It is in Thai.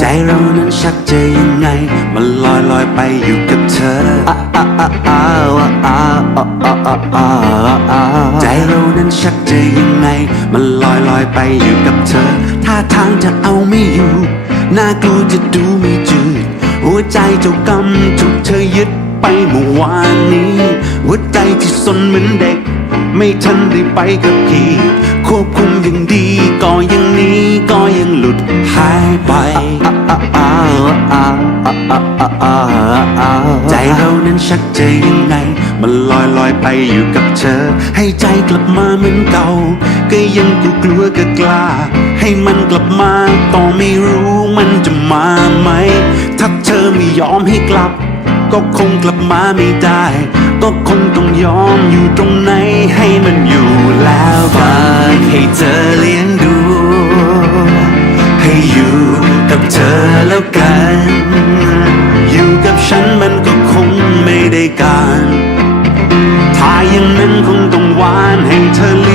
ใจเรานั้นชักจะยังไง มันลอยลอยไปอยู่กับเธอ ใจเรานั้นชักจะยังไง มันลอยลอยไปอยู่กับเธอ ท่าทางจะเอาไม่อยู่ หน่ากลัวจะดูไม่จืด หัวใจเจ้ากรรมถูกเธอยึดไปเมื่อวานนี้ หัวใจที่สนเหมือนเด็ ไม่ทันได้ไปกับขี่ควบคุมอย่างดีก็ยังหนี้ก็ยังหลุดหายไป ใจเรานั้นชักจะยังไง มันลอยลอยไปอยู่กับเธอ ให้ใจกลับมาเหมือนเก่า ก็ยังกลัวกลัวก็กล้า ให้มันกลับมาก็ไม่รู้มันจะมาไหม ถ้าเธอไม่ยอมให้กลับ ก็คงกลับมาไม่ได้ ก็คง ยอมอยู่ตรงไหนให้มันอยู่แล้วฝากให้เธอเลี้ยงดู ให้อยู่กับเธอแล้วกัน อยู่กับฉันมันก็คงไม่ได้การ ถ้าอย่างนั้นคงต้องหวานให้เธอ